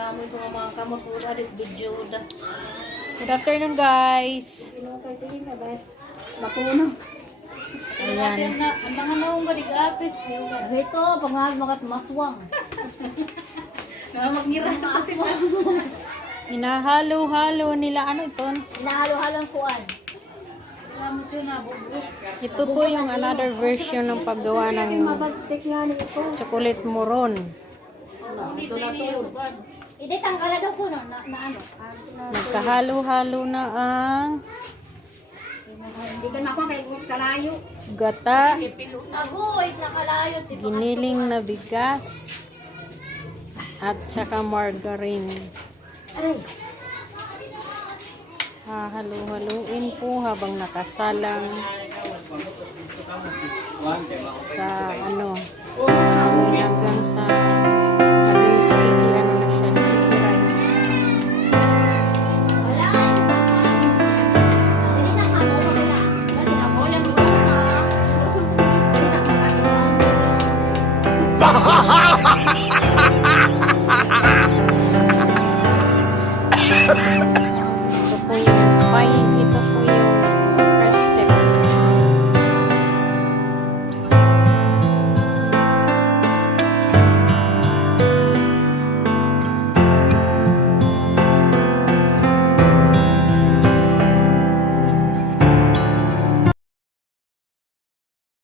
Marami ito mga kamot ura dit video da. Good afternoon, guys. Pinukay din na ba? Mapuno. Ayan. Ang mga naong garigapit. Ito, pangal makat maswang. Magnira sa sitwasyon. Hinahalo-halo nila. Ano ito? Hinahalo-halong kuan. Salamat yun na bubus. Ito po yung another version ng paggawa ng Mabagtik nga ni ito. chocolate moron. Ito na sulod. Hindi, tangkala daw ko, no? Na ano? Nagkahalo-halo na ang Hindi ka na kay kalayo. gata, Agoy, nakalayot. giniling na bigas, at saka margarine. Aray. Hahalo-haluin po habang nakasalang sa hanggang sa sticky na siya, sticky rice. Wala. Hindi na kamo pa kaya. Hindi na mo lang sa. Hindi na Ito po yung